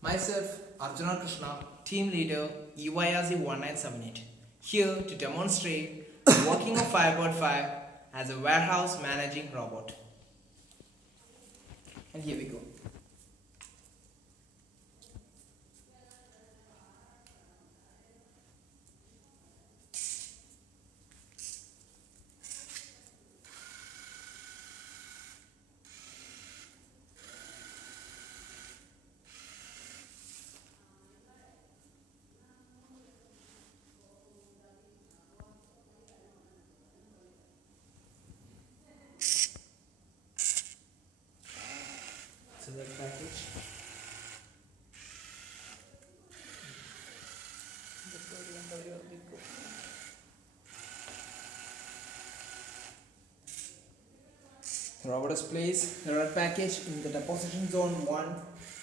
Myself, Arjuna Krishna, Team Leader, EYRZ 1978, here to demonstrate the working of 5.5 as a warehouse managing robot. And here we go. So that package. The robot is placed the red package in the deposition zone 1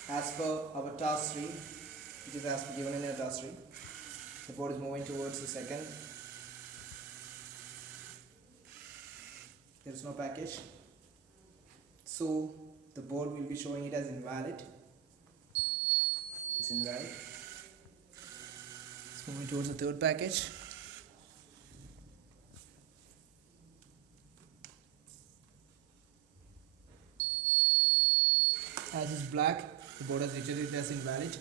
as per our task 3, which is as given in our task 3. The board is moving towards the second. There is no package, so the board will be showing it as invalid. It's invalid. It's moving towards the third package. As is black, the board has rejected it as invalid.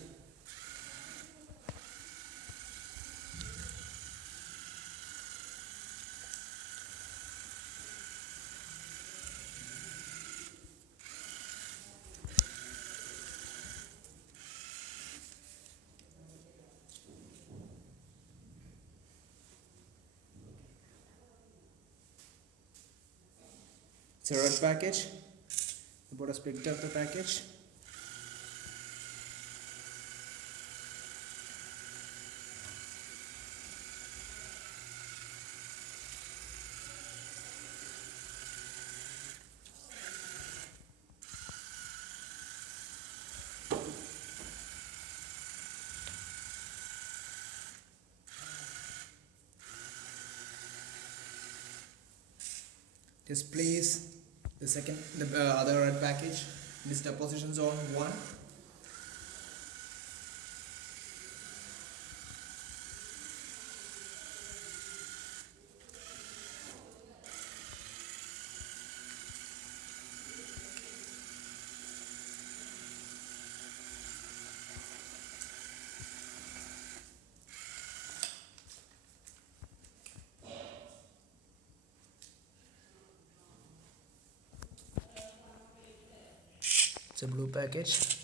It's a red package. The board has picked up the package. Displays the other red package in this deposition zone 1. It's a blue package.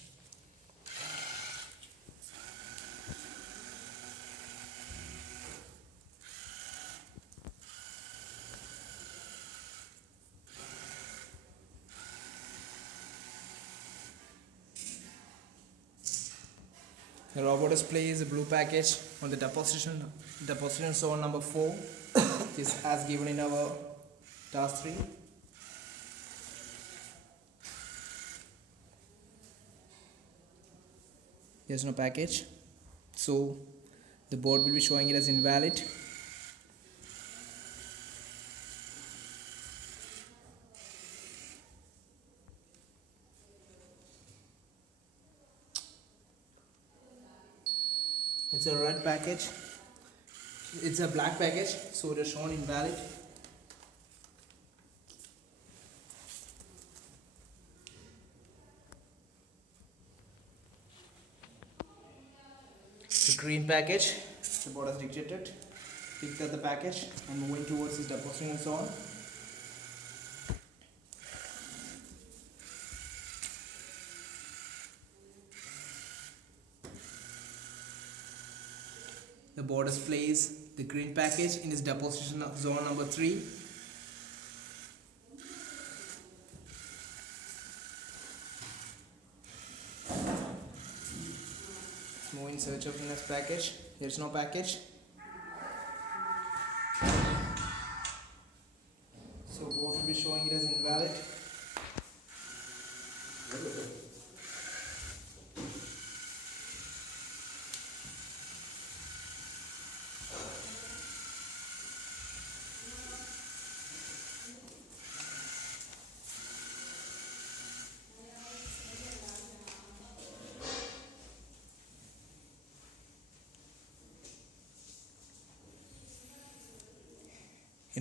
The robot displays a blue package on the deposition zone number 4. This as given in our task 3. There's no package, so the board will be showing it as invalid. It's a red package. It's a black package, so it is shown invalid. The green package, the board has rejected. Picked up the package and moving towards this deposition and so on. The board displays the green package in its deposition zone number 3. Move in search of the next package. There is no package, so board will be showing it as invalid.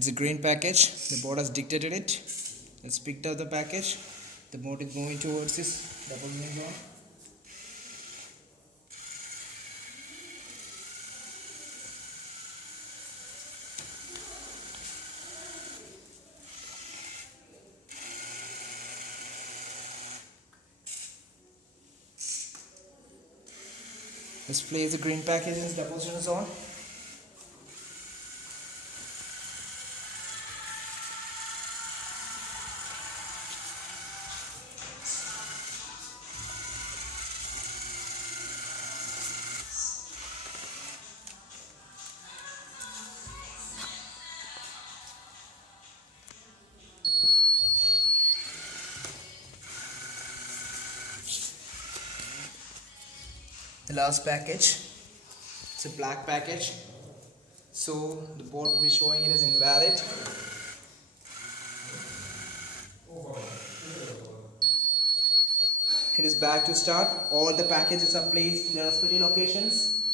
It's a green package. The board has dictated it. Let's pick up the package. The board is moving towards this deposition zone. Let's place the green package in its deposition zone. The last package, it's a black package, so the board will be showing it as invalid. It is back to start. All the packages are placed in their respective locations,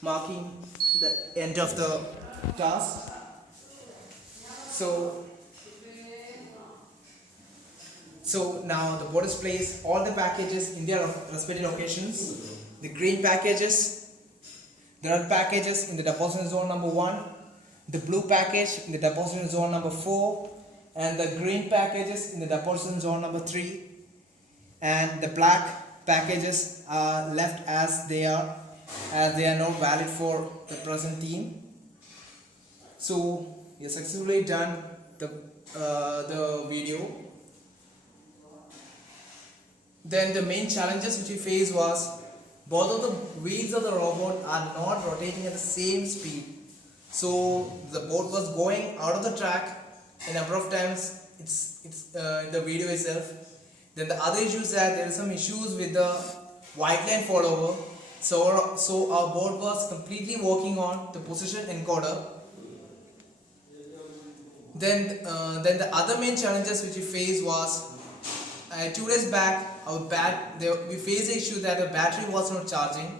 marking the end of the task. So now the board is placed all the packages in their respective locations. The green packages, the red packages in the deposition zone number 1, the blue package in the deposition zone number 4, and the green packages in the deposition zone number 3, and the black packages are left as they are not valid for the present theme. So we have successfully done the video. Then the main challenges which we faced was both of the wheels of the robot are not rotating at the same speed. So the board was going out of the track a number of times. It's the video itself. Then the other issue is that there are some issues with the white line follower. So our board was completely working on the position encoder. Then the other main challenges which we faced was 2 days back we faced the issue that the battery was not charging.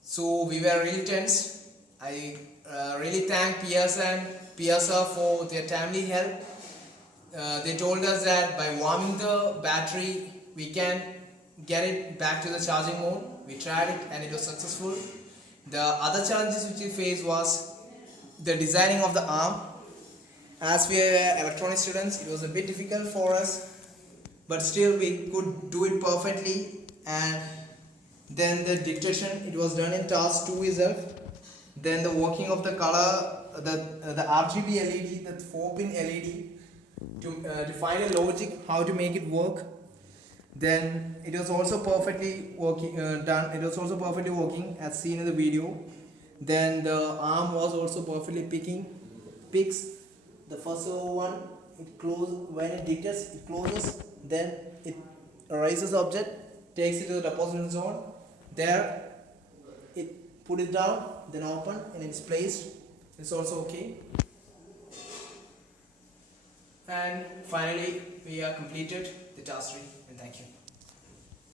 So we were really tense. I really thank PSR for their timely help. They told us that by warming the battery we can get it back to the charging mode. We tried it and it was successful. The other challenges which we faced was the designing of the arm. As we are electronic students, it was a bit difficult for us, but still we could do it perfectly. And then the dictation, it was done in task 2 itself. Then the working of the color, the RGB LED, the 4-pin LED, to find a logic how to make it work. Then it was also perfectly working done. It was also perfectly working as seen in the video. Then the arm was also perfectly picks. The first one, it closes when it dictates, it closes. Then it raises the object, takes it to the deposition zone. There, it put it down, then open, and it's placed. It's also okay. And finally, we have completed the task 3. And thank you.